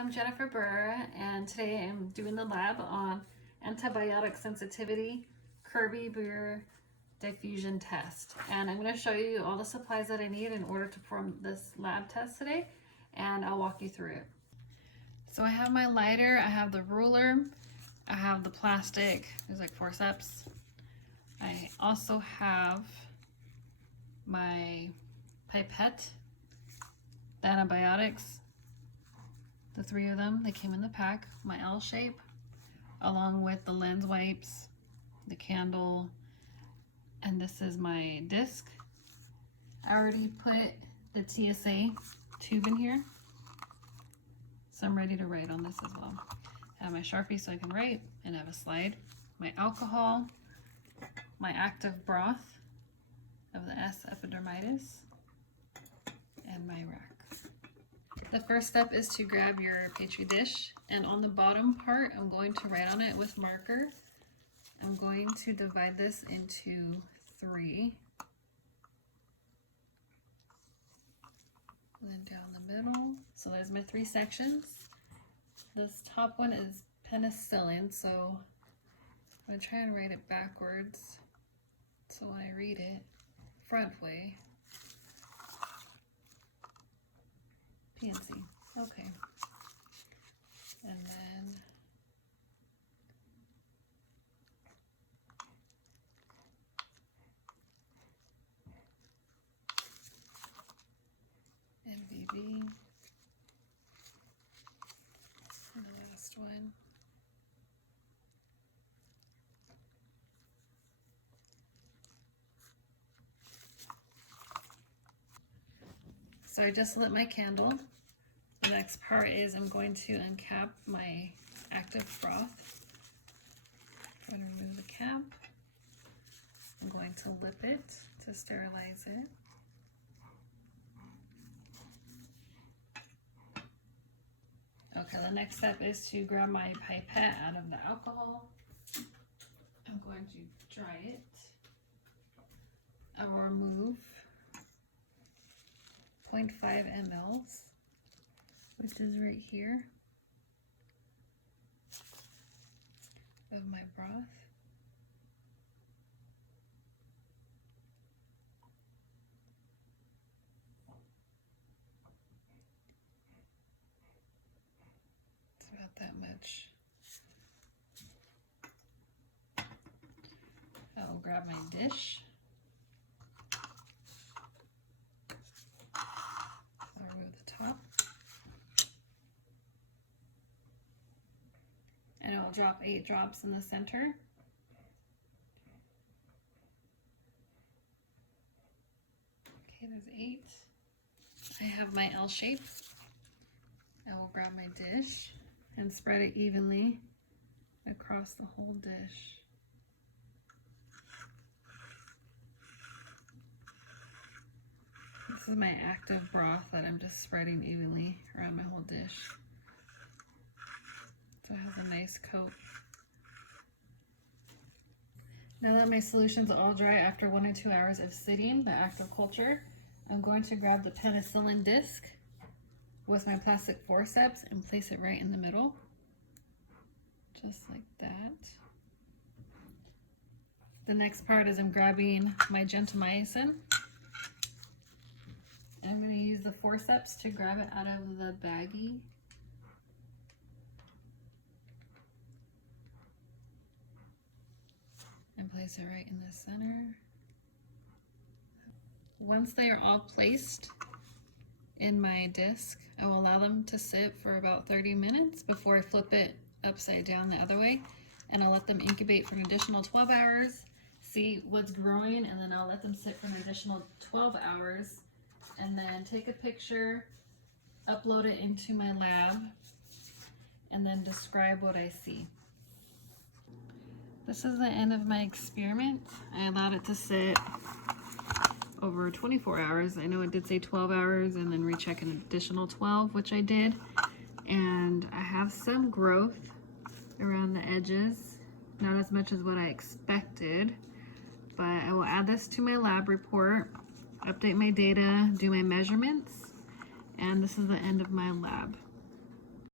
I'm Jennifer Burr, and today I'm doing the lab on antibiotic sensitivity Kirby Bauer diffusion test. And I'm going to show you all the supplies that I need in order to perform this lab test today, and I'll walk you through it. So I have my lighter, I have the ruler, I have the plastic, there's like forceps. I also have my pipette, the antibiotics, the 3 of them, they came in the pack, my L shape, along with the lens wipes, the candle, and this is my disc. I already put the TSA tube in here, so I'm ready to write on this as well. I have my Sharpie so I can write, and I have a slide, my alcohol, my active broth of the S. epidermidis, and my rack. The first step is to grab your petri dish, and on the bottom part I'm going to write on it with marker. I'm going to divide this into 3, then down the middle. So there's my 3 sections. This top one is penicillin, so I'm going to try and write it backwards so when I read it front way. PNC. Okay. And then MVB. And the last one. So I just lit my candle. The next part is I'm going to uncap my active broth. I'm going to remove the cap. I'm going to lip it to sterilize it. Okay, the next step is to grab my pipette out of the alcohol. I'm going to dry it. I will remove 0.5 mLs, which is right here, of my broth. It's about that much. I'll grab my dish. I'll remove the top. And I'll drop 8 drops in the center. Okay, there's 8. I have my L shape. I will grab my dish and spread it evenly across the whole dish. This is my active broth that I'm just spreading evenly around my whole dish. So it has a nice coat. Now that my solution's all dry after 1 or 2 hours of sitting, the active culture, I'm going to grab the penicillin disc with my plastic forceps and place it right in the middle, just like that. The next part is I'm grabbing my gentamicin. I'm going to use the forceps to grab it out of the baggie. And place it right in the center. Once they are all placed in my disc, I will allow them to sit for about 30 minutes before I flip it upside down the other way, and I'll let them incubate for an additional 12 hours, see what's growing, and then I'll let them sit for an additional 12 hours, and then take a picture, upload it into my lab, and then describe what I see. This is the end of my experiment. I allowed it to sit over 24 hours. I know it did say 12 hours and then recheck an additional 12, which I did. And I have some growth around the edges, not as much as what I expected, but I will add this to my lab report, update my data, do my measurements, and this is the end of my lab.